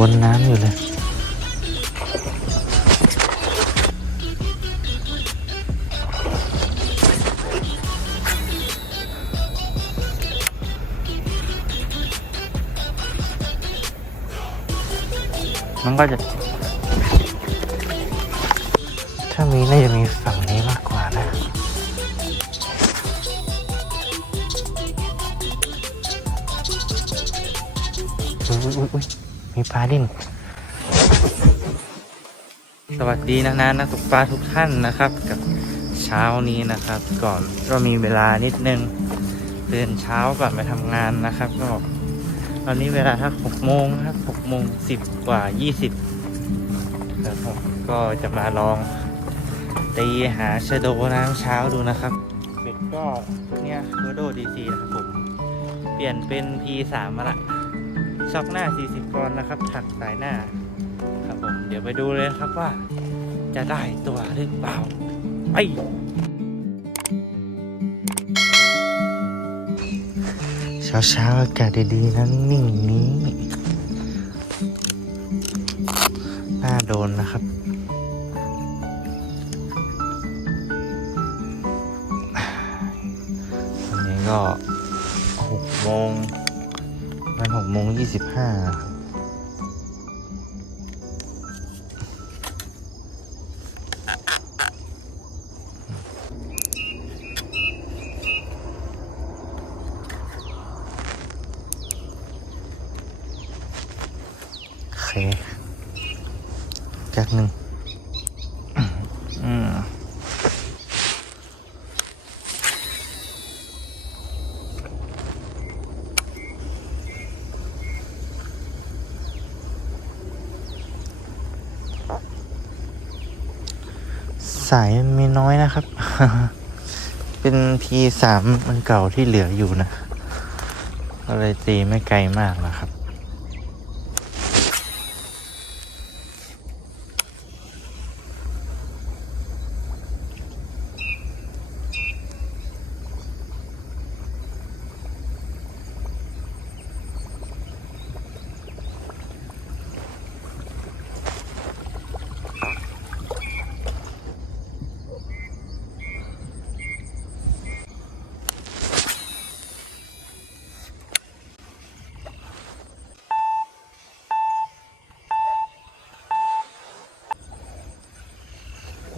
วนน้ำอยู่เลย มันก็จะ ถ้ามีน่าจะมีฝั่งนี้มากกว่านะอุ้ยอุ้ยอุ้ย มีปลาดิ้นสวัสดีนะนะนักตกปลาทุกท่านนะครับ กับเช้านี้นะครับ ก่อนก็มีเวลานิดนึงตื่นเช้าก่อนไปทำงานนะครับ ก็ ตอนนี้เวลาทักหกโมงครับหกโมงสิบกว่ายี่สิบครับผมก็จะมาลองตีหาชะโดน้ำเช้าดูนะครับเบ็ดก็เนี่ยเวอร์โดดีซีนะครับผม เปลี่ยนเป็น P3 มาละ ช็อกหน้า 40กรนะครับ ถักสายหน้า ครับผม เดี๋ยวไปดูเลยครับว่า จะได้ตัวหรือเปล่า ไปเช้าเช้าๆอากาศดีๆนั้นนิ่งๆนี้น่าโดนนะครับวันนี้ก็หกโมง มันหกโมงยี่สิบห้าโอเคจากหนึ่ง สายมันมีน้อยนะครับ เป็น P3 มันเก่าที่เหลืออยู่นะ ก็เลยตีไม่ไกลมากหรอก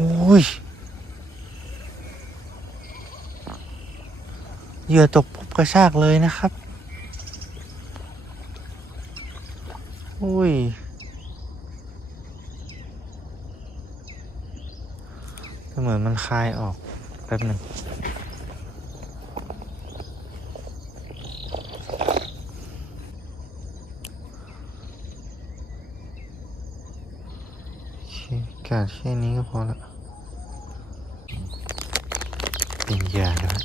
อุ้ยเหยื่อตกปุ๊บกระชากเลยนะครับ อุ้ย เหมือนมันคลายออกแป๊บหนึ่งโอเคกาดแค่นี้ก็พอละเป็นยาแล้ว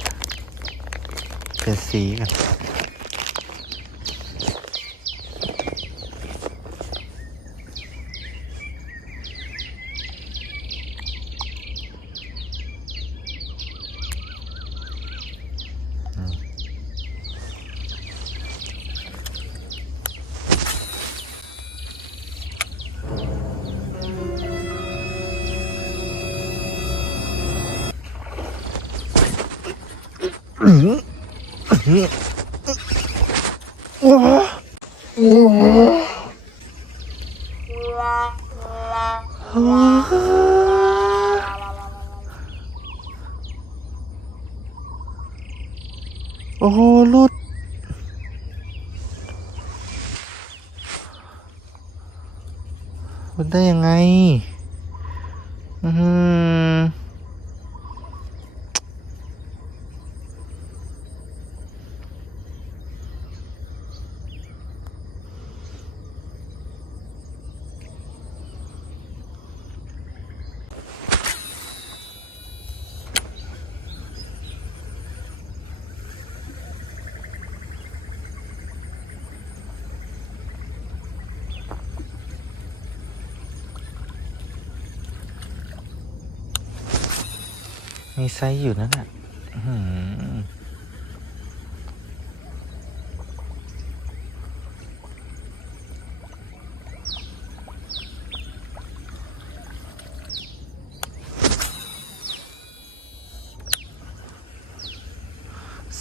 เป็นสีกัน โอ้โหลุดมันได้ยังไง อือ มีไซส์อยู่นั่นอะ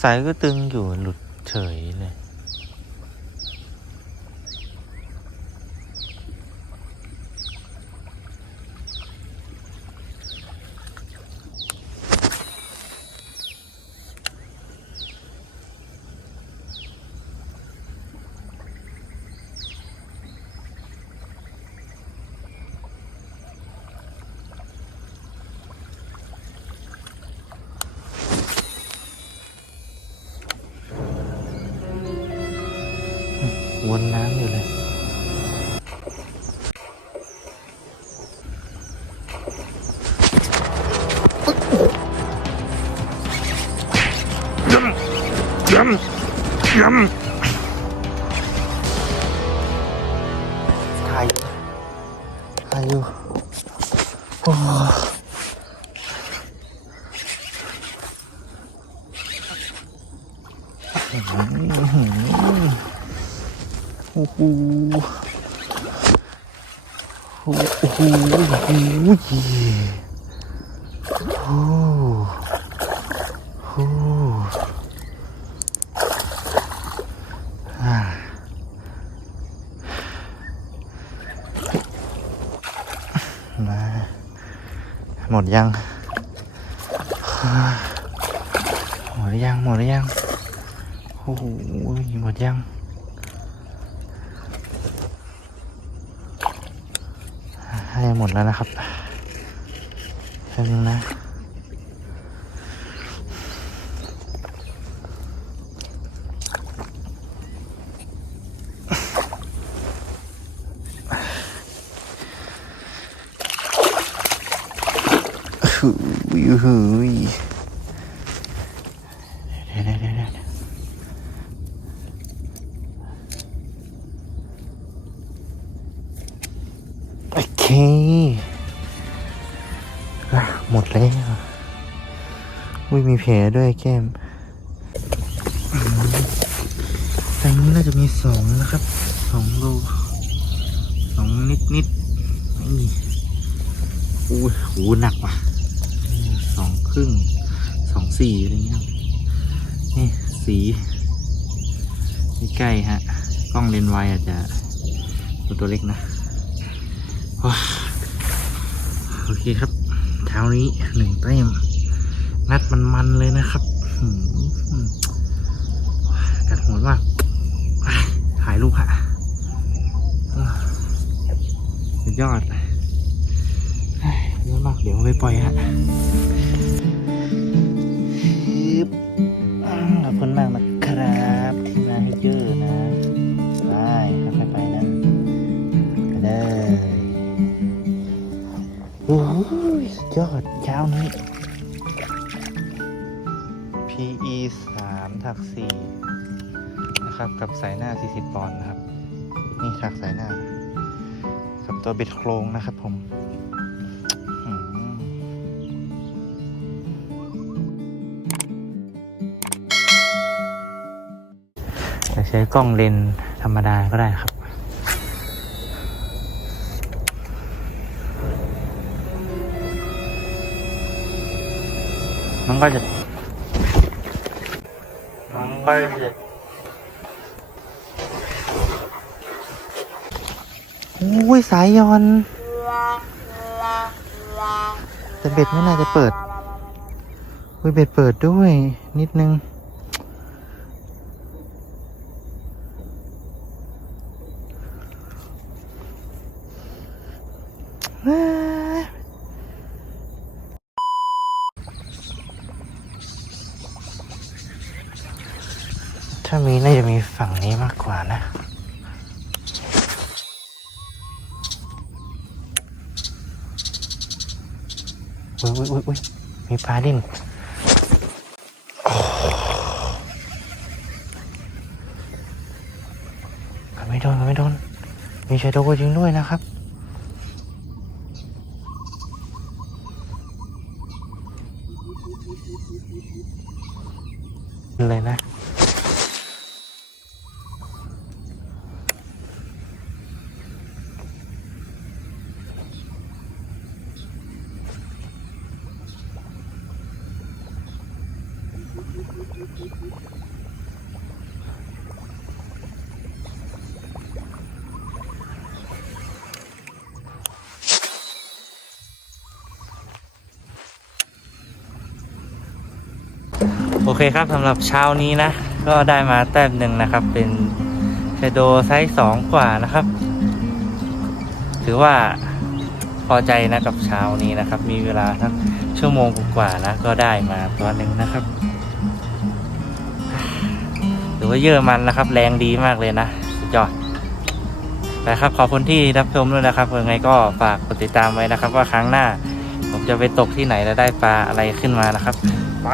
สายก็ตึงอยู่หลุดเฉยเลยำยำถ่ายถ่ายอยู่โอ้โอ้โหโอ้โหโอ้โหโอ้โหโอ้โหอ่ามา หมดยัง หมดยัง หมดยัง โอ้โห หมดยัง ให้หมดแล้วนะครับแป๊บนึงนะ หูยหูยโอเคอะหมดแล้วอุ้ยมีแผลด้วยแก้มตรงนี้น่าจะมีสองนะครับสองโลสองนิดนิดๆนี่อู้ยโหหนักว่ะ รึ่งสองสี่อะไรเงี้ยนี่สีใกล้ๆฮะ กล้องเลนส์ไวอาจจะตัวตัวเล็กนะว้าโอเคครับเช้านี้หนึ่งแต้มนัดมันๆเลยนะครับกัดหัวมากอะถ่ายรูปฮะสุดยอดเยอะมากเดี๋ยวไปปล่อยฮะ ยอดเช้านี้ PE 3ถัก4นะครับ กับสายหน้า 40 ปอนด์นะครับ นี่ถักสายหน้า กับตัวเบ็ดโครงนะครับผมจะใช้กล้องเลนธรรมดาก็ได้ครับ มันก็จะมันก็จะอุ้ยสายยอนแต่เบ็ดไม่น่าจะเปิดอุ้ยเบ็ดเปิดด้วย นิดนึง ถ้ามีน่าจะมีฝั่งนี้มากกว่านะอุ้ยอุ้ยอุ้ยอุ้ยมีปลาดิ้นโอ้มันไม่โดนมันไม่โดน มีชายโดจริงด้วยนะครับ โอเคครับสำหรับเช้านี้นะ ก็ได้มาแต้มหนึ่งนะครับ เป็นเชโดไซส์สองกว่านะครับ ถือว่าพอใจนะกับเช้านี้นะครับ มีเวลาสักชั่วโมงกว่านะ ก็ได้มาตัวหนึ่งนะครับ อว่าเยอะมันนะครับ แรงดีมากเลยนะสุดยอดนะครับขอบคุณที่รับชมด้วยนะครับยังไงก็ฝากกดติดตามไว้นะครับ ว่าครั้งหน้า ผมจะไปตกที่ไหนและได้ปลาอะไรขึ้นมานะครับ ไป